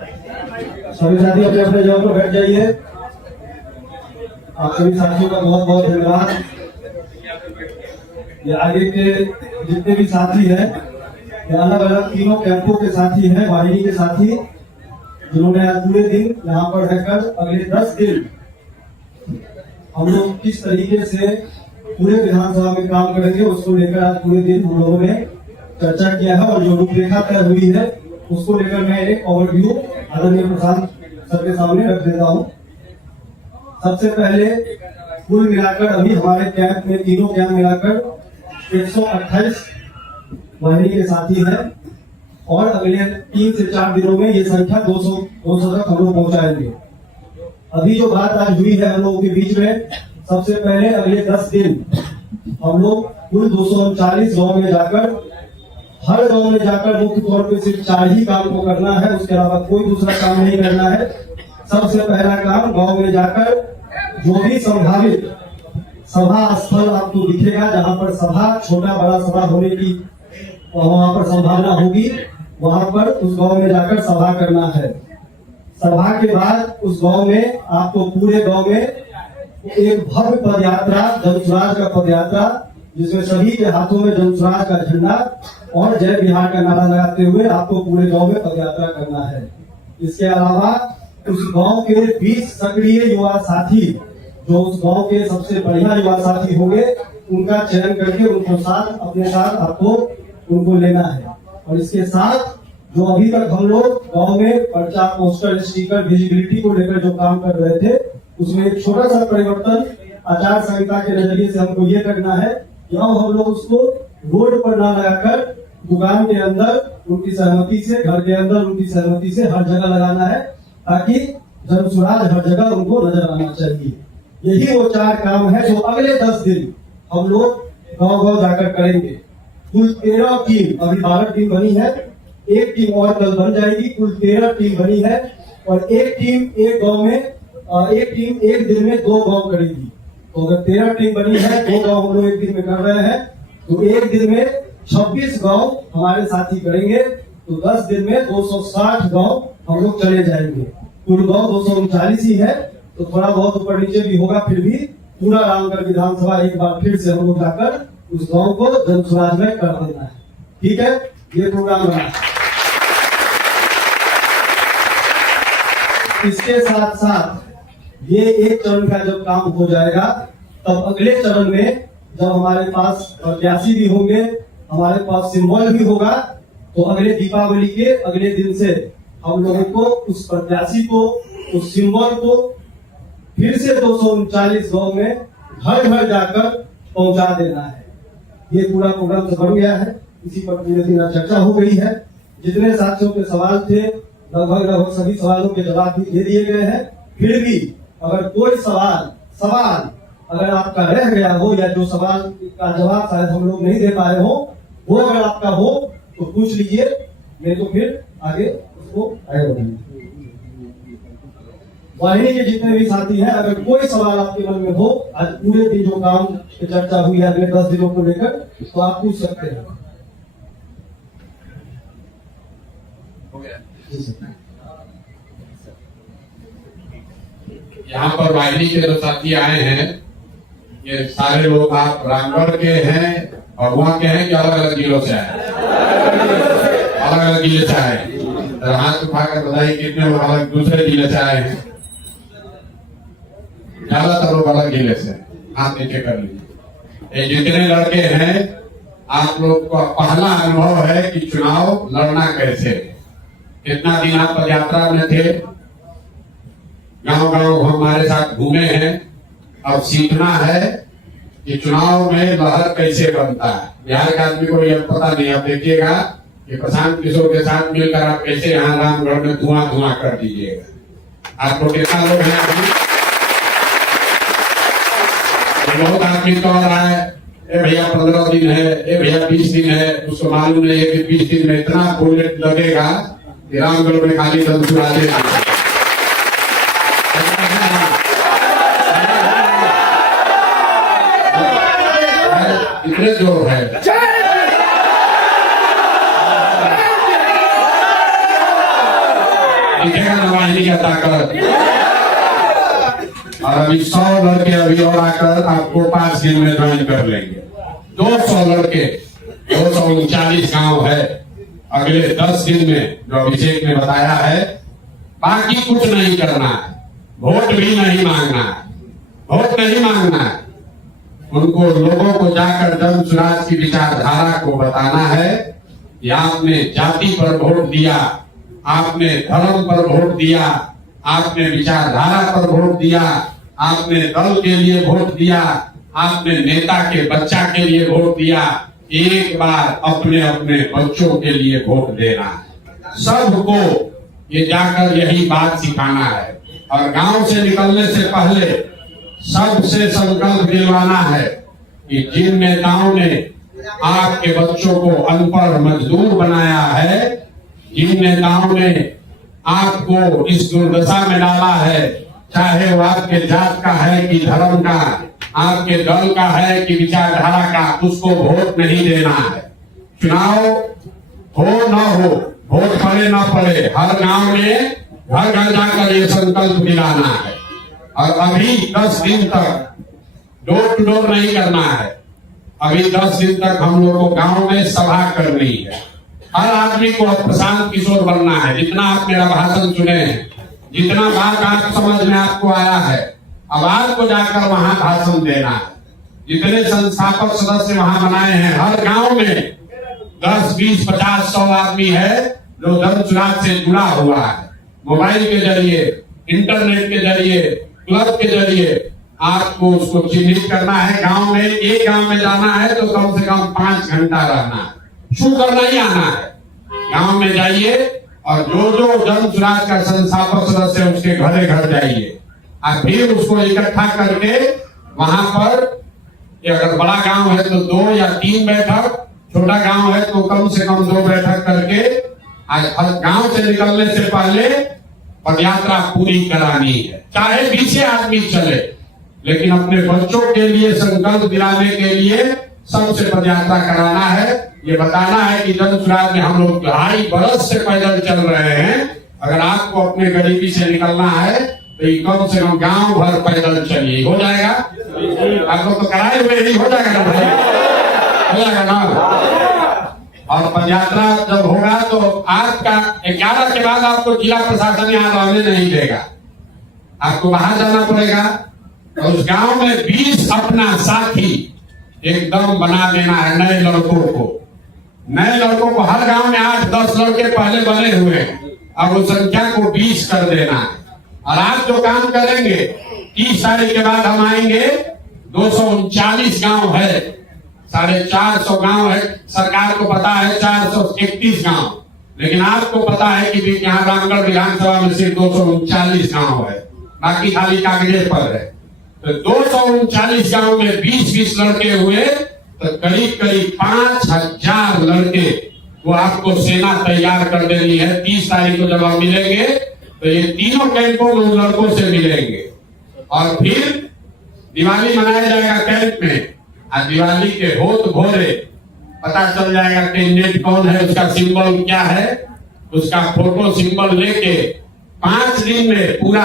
सभी साथी अपने अपने जगह पर बैठ जाइए। आप सभी साथियों का बहुत बहुत धन्यवाद। ये आगे के जितने भी साथी हैं, ये अलग अलग तीनों कैंपों के साथी हैं, वाहिनी के साथी, जिन्होंने आज पूरे दिन यहाँ पर रहकर अगले 10 दिन हम लोग किस तरीके से पूरे विधानसभा में काम करेंगे उसको लेकर आज पूरे दिन हम लोगों ने चर्चा किया है। और जो रूपरेखा तय हुई है उसको लेकर मैं एक ओवरव्यू आदरणीय प्रशांत सर के सामने रख देता हूँ। सबसे पहले कुल मिलाकर अभी हमारे कैंप में, तीनों कैंप मिलाकर 128 वाहिनी के साथी हैं और अगले 3 से 4 दिनों में ये संख्या 200 तक हम लोग पहुंचाएंगे। अभी जो बात आज हुई है हम लोगों के बीच में, सबसे पहले अगले 10 दिन हम लोग कुल 239 गाँव में जाकर, हर गांव में जाकर मुख्य तौर पे सिर्फ 4 ही काम को करना है, उसके अलावा कोई दूसरा काम नहीं करना है। सबसे पहला काम गांव में जाकर जो भी संभावित सभा स्थल आपको दिखेगा, जहां पर सभा, छोटा बड़ा सभा होने की वहां पर संभावना होगी, वहां पर उस गांव में जाकर सभा करना है। सभा के बाद उस गांव में आपको पूरे गांव में एक भव्य पद यात्रा, जनसुराज का पद यात्रा, जिसमें सभी के हाथों में जनसुराज का झंडा और जय बिहार का नारा लगाते हुए आपको पूरे गांव में पदयात्रा करना है। इसके अलावा उस गांव के 20 सक्रिय युवा साथी, जो उस गांव के सबसे बढ़िया युवा साथी होंगे, उनका चयन करके उनको साथ, अपने साथ आपको उनको लेना है। और इसके साथ जो अभी तक हम लोग गांव में पर्चा, पोस्टर, स्टिकर, विजिबिलिटी को लेकर जो काम कर रहे थे, उसमें एक छोटा सा परिवर्तन आचार संहिता के नजरिए से हमको ये करना है कि अब हम लोग उसको रोड पर ना लगाकर दुकान के अंदर उनकी सहमति से, घर के अंदर उनकी सहमति से हर जगह लगाना है, ताकि जनसुराज हर जगह उनको नजर आना चाहिए। यही वो 4 काम है जो अगले 10 दिन हम लोग गांव-गांव जाकर करेंगे। कुल 13 टीम, अभी 12 टीम बनी है, एक टीम और कल बन जाएगी, कुल 13 टीम बनी है। और एक टीम एक गाँव में, एक टीम एक दिन में 2 गाँव करेगी। तो अगर 13 टीम बनी है, 2 गाँव हम लोग एक दिन में कर रहे हैं, तो एक दिन में 26 गांव हमारे साथी करेंगे। तो 10 दिन में 260 गांव हम लोग चले जाएंगे। कुल गांव 239 ही है, तो थोड़ा बहुत ऊपर नीचे भी होगा, फिर भी पूरा रामगढ़ विधानसभा एक बार फिर से हम लोग जाकर उस गांव को जनसुराज में कर देना है। ठीक है, ये प्रोग्राम रहा। इसके साथ साथ ये एक चरण का जब काम हो जाएगा, तब अगले चरण में जब हमारे पास प्रत्याशी भी होंगे, हमारे पास सिंबल भी होगा, तो अगले दीपावली के अगले दिन से हम लोगों को उस प्रत्याशी को, उस सिंबल को फिर से 239 गांव में घर घर जाकर पहुंचा देना है। ये पूरा प्रोग्राम तो बन गया है, इसी पर पूरे दिन चर्चा हो गई है। जितने साथियों के सवाल थे, लगभग सभी सवालों के जवाब भी दे दिए गए हैं। फिर भी अगर कोई सवाल अगर आपका रह गया हो, या जो सवाल का जवाब शायद हम लोग नहीं दे पाए हो, वो अगर आपका हो तो पूछ लीजिए, नहीं तो फिर आगे उसको आगे बढ़ेंगे। वाहिनी के जितने भी साथी हैं, अगर कोई सवाल आपके मन में हो, आज पूरे दिन जो काम की चर्चा हुई है अगले 10 दिनों को लेकर, तो आप पूछ सकते हैं। यहाँ पर वाहिनी के जो साथी आए हैं, ये सारे लोग आप रामगढ़ के हैं और वहाँ के हैं कि अलग अलग जिलों से आए? अलग अलग जिले से आए। तो हाथ उठाकर बताइए कितने लोग अलग दूसरे जिले से आए हैं? ज्यादातर लोग अलग जिले से। हाथ नीचे कर लीजिए। ये जितने लड़के हैं, आप लोग का पहला अनुभव है कि चुनाव लड़ना कैसे। कितना दिन आप पदयात्रा में थे, गांव गांव हमारे साथ घूमे हैं। अब सीखना है कि चुनाव में लहर कैसे बनता है। बिहार के आदमी को यह पता नहीं। आप देखिएगा कि प्रशांत किशोर के साथ मिलकर आप कैसे यहाँ रामगढ़ में धुआं धुआं कर दीजिएगा। आप लोग कितना लोग हैं अभी? बहुत आदमी कह रहा है, ए भैया 15 दिन है, ए भैया 20 दिन है। उसको मालूम नहीं है कि 20 दिन में इतना बुलेट लगेगा कि रामगढ़ में खाली जनसुराज इतने जोर है। दिखेगा ना वाहिनी का ताकत। और अभी 100 लड़के अभी और आकर आपको 5 दिन में ज्वाइन कर लेंगे। 200 लड़के, 239 गांव है अगले 10 दिन में, जो अभिषेक ने बताया है। बाकी कुछ नहीं करना है, वोट भी नहीं मांगना है, वोट नहीं मांगना है। उनको लोगों को जाकर जन स्वराज की विचारधारा को बताना है कि आपने जाति पर वोट दिया, आपने धर्म पर वोट दिया, आपने विचारधारा पर वोट दिया, आपने दल के लिए वोट दिया, आपने नेता के बच्चा के लिए वोट दिया। एक बार अपने अपने बच्चों के लिए वोट देना है। सबको ये जाकर यही बात सिखाना है। और गांव से निकलने से पहले सबसे संकल्प दिलवाना है कि जिन नेताओं ने आपके बच्चों को अनपढ़ मजदूर बनाया है, जिन नेताओं ने आपको इस दुर्दशा में डाला है, चाहे वो आपके जात का है कि धर्म का, आपके दल का है कि विचारधारा का, उसको वोट नहीं देना है। चुनाव हो न हो, वोट पड़े न पड़े, हर गांव में घर घर जाकर ये संकल्प दिलाना है। और अभी 10 दिन तक डोर टू डोर नहीं करना है। अभी 10 दिन तक हम लोग को गांव में सभा करनी है। हर आदमी को अब प्रशांत किशोर बनना है। जितना आप मेरा भाषण सुने हैं, जितना बात आप समझ में आपको आया है, अब आपको जाकर वहां भाषण देना है। जितने संस्थापक सदस्य वहां बनाए हैं, हर गांव में 10, 20, 50, 100 आदमी है जो जन स्वराज से जुड़ा हुआ है। मोबाइल के जरिए, इंटरनेट के जरिए, क्लब के जरिए आपको उसको चिन्हित करना है। गांव में, एक गांव में जाना है तो कम से कम 5 घंटा रहना है, छू कर नहीं आना है। गांव में जाइए और जो जो जन स्वराज का संस्थापक सदस्य है उसके घरे घर जाइए और फिर उसको इकट्ठा करके वहां पर, अगर बड़ा गांव है तो 2 या 3 बैठक, छोटा गांव है तो कम से कम 2 बैठक करके गांव से निकलने से पहले पदयात्रा पूरी करानी है। चाहे 20 आदमी चले, लेकिन अपने बच्चों के लिए संकल्प दिलाने के लिए सबसे पदयात्रा कराना है। ये बताना है कि जन स्वराज में हम लोग 2.5 बरस से पैदल चल रहे हैं। अगर आपको अपने गरीबी से निकलना है तो ये कम से कम गांव भर पैदल चलिए। हो जाएगा? आप लोग तो कराए हुए ही, हो जाएगा ना भाई? हो जाएगा ना? और पदयात्रा जब होगा तो आपका 11 के बाद आपको जिला प्रशासन यहाँ रहने नहीं देगा, आपको बाहर जाना पड़ेगा। और उस गांव में 20 अपना साथी एकदम बना देना है। नए लड़कों को हर गांव में 8-10 लड़के पहले बने हुए हैं, अब उस संख्या को 20 कर देना है। और आप जो काम करेंगे, 30 तारीख के बाद हम आएंगे। 239 गांव है, 450 गांव है। सरकार को पता है 431 गांव, लेकिन आपको पता है कि यहाँ रामगढ़ विधानसभा में सिर्फ 239 गांव है, बाकी खाली कागजे पर है। तो 239 गांव में 20-20 लड़के हुए तो करीब 5000 लड़के वो आपको सेना तैयार कर देनी है। 30 तारीख को जब हम मिलेंगे तो ये तीनों कैंपों में उन लड़कों से मिलेंगे और फिर दिवाली मनाया जाएगा कैंप में। आज दिवाली के होत भोरे पता चल जाएगा कैंडिडेट कौन है, उसका सिंबल क्या है, उसका फोटो सिंबल लेके 5 दिन में पूरा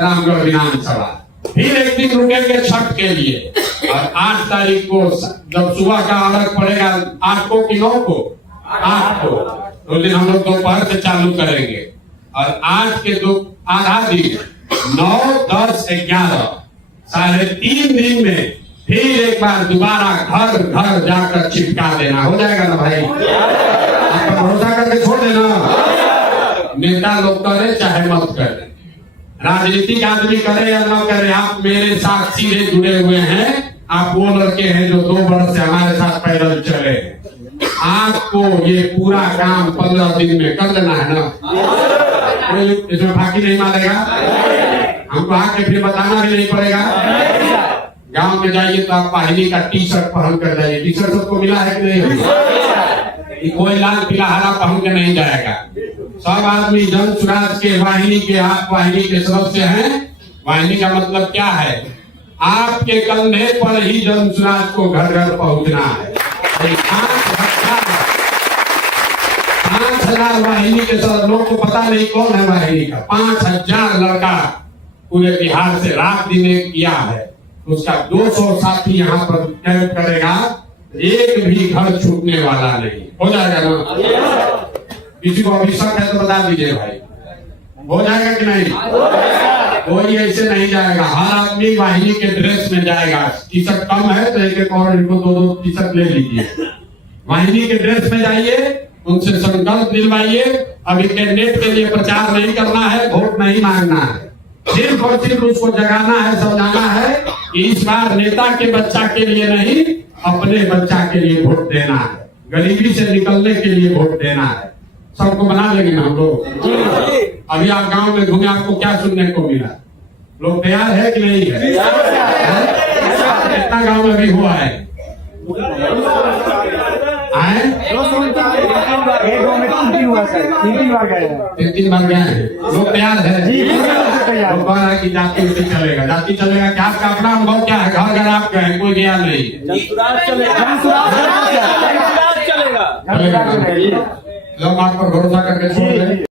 रामगढ़ विधानसभा। फिर एक दिन रुकेंगे छठ के लिए और 8 तारीख को जब सुबह का अलग पड़ेगा, 8 को कि 9 को, 8 को, तो दिन हम लोग दोपहर से चालू करेंगे और 8 के आधा दिन 9, 10, 11 3.5 दिन में फिर एक बार दोबारा घर घर जाकर चिपका देना। हो जाएगा ना भाई? आप भरोसा करके छोड़ देना। नेता लोग करे चाहे मत करे, राजनीतिक आदमी करे या न करे, आप मेरे साथ सीधे जुड़े हुए हैं। आप वो लड़के हैं जो 2 वर्ष से हमारे साथ पैदल चले। आपको ये पूरा काम 15 दिन में कर देना है ना? कोई इसमें फाकी नहीं मारेगा, हमको आके फिर बताना भी नहीं पड़ेगा। गांव में जाइए तो आप वाहिनी का टी-शर्ट पहन कर जाइए। टी-शर्ट सबको मिला है कि नहीं? कोई लाल पीला हरा पहन के नहीं जाएगा। सब आदमी जन स्वराज के वाहिनी के, आप वाहिनी के सदस्य हैं। वाहिनी का मतलब क्या है? आपके कंधे पर ही जन स्वराज को घर घर पहुंचना है। 5 5000 वाहिनी के सर लोग को पता नहीं कौन है वाहिनी का। 5000 लड़का पूरे बिहार से रात दिन एक किया है, उसका 200 साथी यहाँ पर कैंप करेगा, एक भी घर छूटने वाला नहीं। हो जाएगा ना? किसी को अभी शक है तो बता दीजिए भाई, हो जाएगा कि नहीं? कोई ऐसे नहीं जाएगा, हर आदमी वाहिनी के ड्रेस में जाएगा। टी शर्ट कम है तो एक और इनको 2-2 टी शर्ट ले लीजिए, वाहिनी के ड्रेस में जाइए, उनसे संकल्प दिलवाइए। अभी कैंडिडेट के लिए प्रचार नहीं करना है, वोट नहीं मांगना है, सिर्फ और सिर्फ उसको जगाना है, समझाना है कि इस बार नेता के बच्चा के लिए नहीं, अपने बच्चा के लिए वोट देना है, गरीबी से निकलने के लिए वोट देना है। सबको बना लेंगे ना हम लोग? अभी आप गांव में घूमे, आपको क्या सुनने को मिला? लोग तैयार है कि नहीं है? कितना गांव में भी हुआ है? आए? 3 बार गए हैं। लोग तैयार है? लोग कह रहा है कि जाति उसी चलेगा, जाति चलेगा क्या? आपका अपना अनुभव क्या है? घर घर आप गए, कोई गया नहीं? चलेगा। लोग आप पर भरोसा करके छोड़ दें।